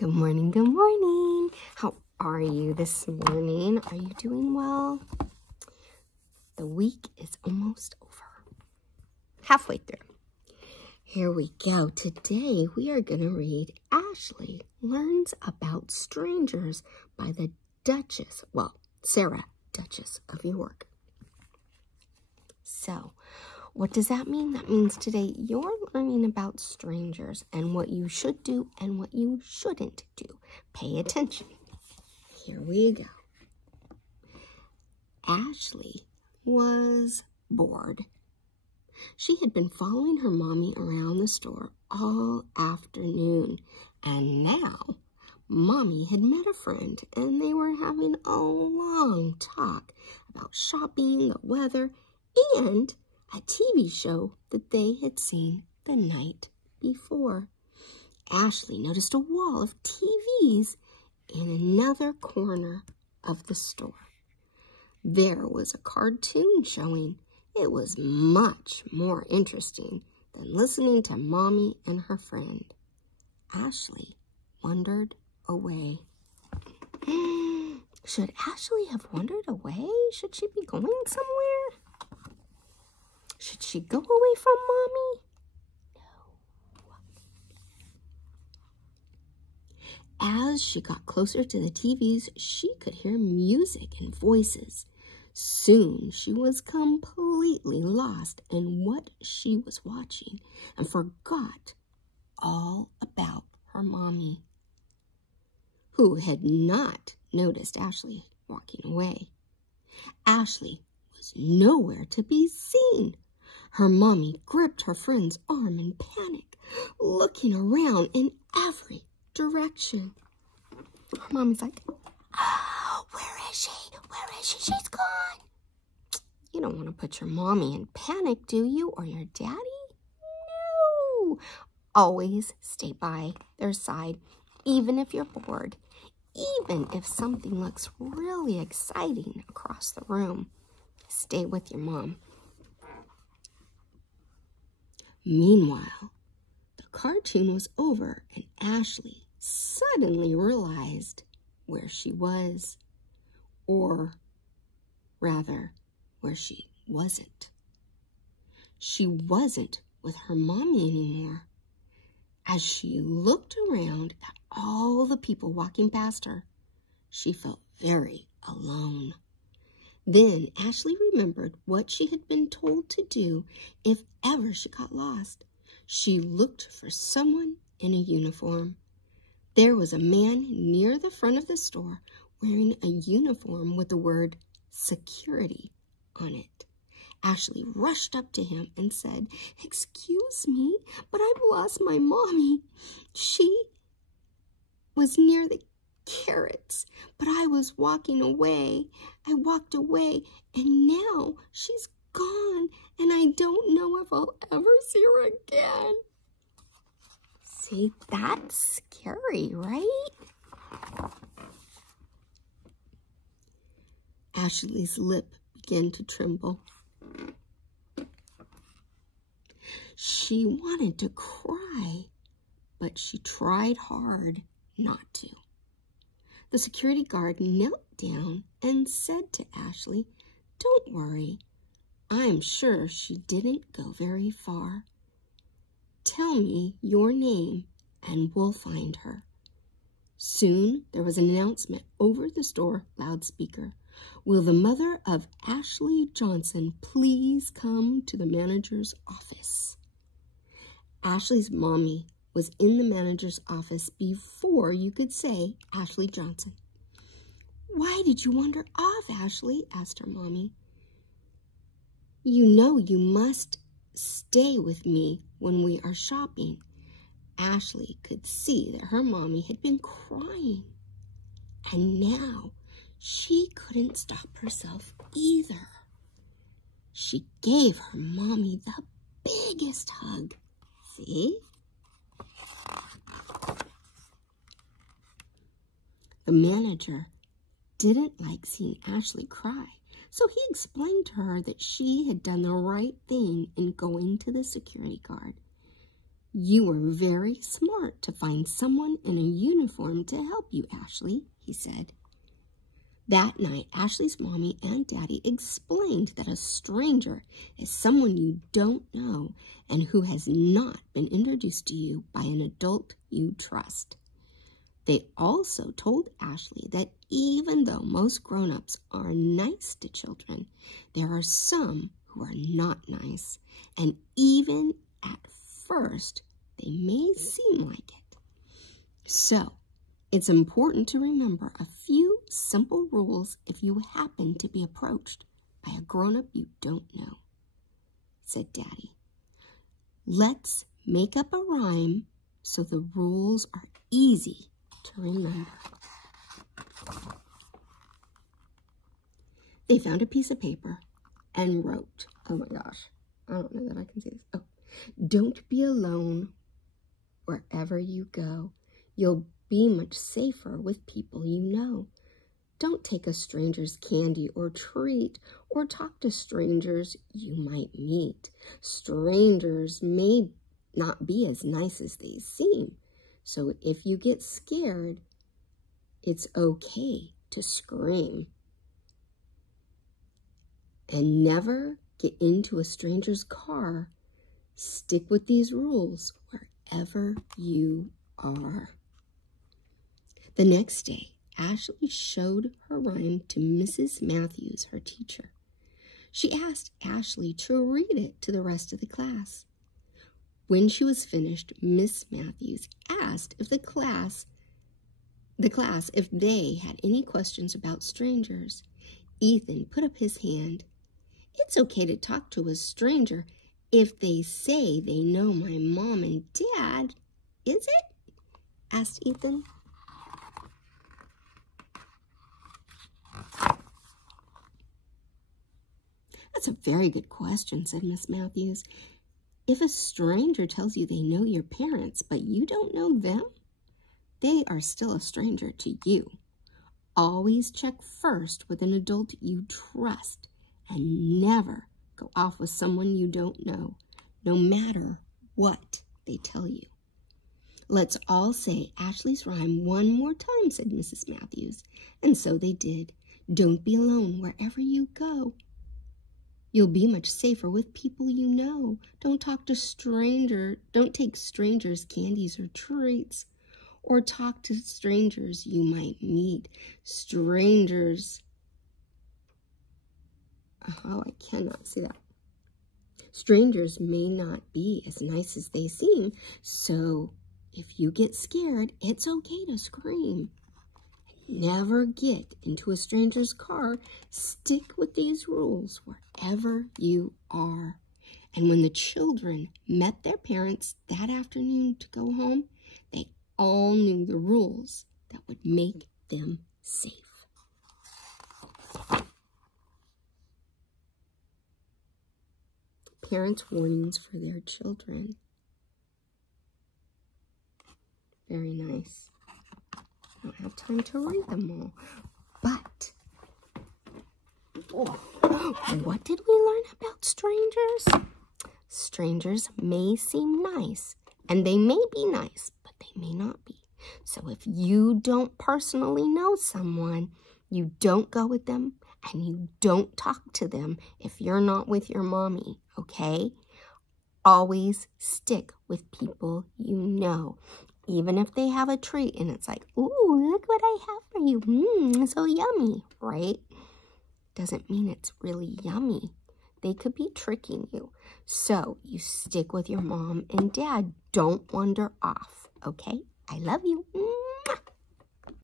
Good morning, good morning. How are you this morning? Are you doing well? The week is almost over. Halfway through. Here we go. Today we are going to read Ashley Learns About Strangers by the Duchess, Sarah, Duchess of York. So, what does that mean? That means today you're learning about strangers and what you should do and what you shouldn't do. Pay attention. Here we go. Ashley was bored. She had been following her mommy around the store all afternoon, and now mommy had met a friend and they were having a long talk about shopping, the weather, and a TV show that they had seen the night before. Ashley noticed a wall of TVs in another corner of the store. There was a cartoon showing. It was much more interesting than listening to Mommy and her friend. Ashley wandered away. Should Ashley have wandered away? Should she be going somewhere? Should she go away from Mommy? No. As she got closer to the TVs, she could hear music and voices. Soon she was completely lost in what she was watching and forgot all about her mommy, who had not noticed Ashley walking away. Ashley was nowhere to be seen. Her mommy gripped her friend's arm in panic, looking around in every direction. Her mommy's like, "Oh, where is she? Where is she? She's gone." You don't want to put your mommy in panic, do you? Or your daddy? No. Always stay by their side, even if you're bored, even if something looks really exciting across the room. Stay with your mom. Meanwhile, the cartoon was over and Ashley suddenly realized where she was, or rather, where she wasn't. She wasn't with her mommy anymore. As she looked around at all the people walking past her, she felt very alone. Then Ashley remembered what she had been told to do if ever she got lost. She looked for someone in a uniform. There was a man near the front of the store wearing a uniform with the word security on it. Ashley rushed up to him and said, "Excuse me, but I've lost my mommy. She was near the carrots, but I was walking away. I walked away, and now she's gone, and I don't know if I'll ever see her again." See, that's scary, right? Ashley's lip began to tremble. She wanted to cry, but she tried hard not to. The security guard knelt down and said to Ashley, "Don't worry. I'm sure she didn't go very far. Tell me your name and we'll find her." Soon there was an announcement over the store loudspeaker. "Will the mother of Ashley Johnson please come to the manager's office?" Ashley's mommy was in the manager's office before you could say Ashley Johnson. "Why did you wander off, Ashley?" asked her mommy. "You know you must stay with me when we are shopping." Ashley could see that her mommy had been crying, and now she couldn't stop herself either. She gave her mommy the biggest hug. See? The manager didn't like seeing Ashley cry, so he explained to her that she had done the right thing in going to the security guard. You were very smart to find someone in a uniform to help you, Ashley, he said. That night, Ashley's mommy and daddy explained that a stranger is someone you don't know and who has not been introduced to you by an adult you trust. They also told Ashley that even though most grown-ups are nice to children, there are some who are not nice, and even at first, they may seem like it. So, it's important to remember a few simple rules if you happen to be approached by a grown-up you don't know, said Daddy. Let's make up a rhyme so the rules are easy to remember. They found a piece of paper and wrote, oh my gosh, I don't know that I can see this. Oh, don't be alone wherever you go. You'll be much safer with people you know. Don't take a stranger's candy or treat, or talk to strangers you might meet. Strangers may not be as nice as they seem, so if you get scared, it's okay to scream. And never get into a stranger's car. Stick with these rules wherever you are. The next day, Ashley showed her rhyme to Mrs. Matthews, her teacher. She asked Ashley to read it to the rest of the class. When she was finished, Miss Matthews asked if the class if they had any questions about strangers. Ethan put up his hand. It's okay to talk to a stranger if they say they know my mom and dad, is it? Asked Ethan. That's a very good question, said Miss Matthews. If a stranger tells you they know your parents, but you don't know them, they are still a stranger to you. Always check first with an adult you trust and never go off with someone you don't know, no matter what they tell you. Let's all say Ashley's rhyme one more time, said Mrs. Matthews, and so they did. Don't be alone wherever you go. You'll be much safer with people you know. Don't take strangers' candies or treats, or talk to strangers you might meet. Strangers, oh, I cannot see that. Strangers may not be as nice as they seem, so if you get scared, it's okay to scream. Never get into a stranger's car. Stick with these rules wherever you are. And when the children met their parents that afternoon to go home, they all knew the rules that would make them safe. Parents' warnings for their children. Very nice. I don't have time to read them all, but what did we learn about strangers? Strangers may seem nice, and they may be nice, but they may not be. So if you don't personally know someone, you don't go with them, and you don't talk to them if you're not with your mommy, okay? Always stick with people you know. Even if they have a treat and it's like, ooh, look what I have for you. It's so yummy, right? Doesn't mean it's really yummy. They could be tricking you. So you stick with your mom and dad. Don't wander off, okay? I love you.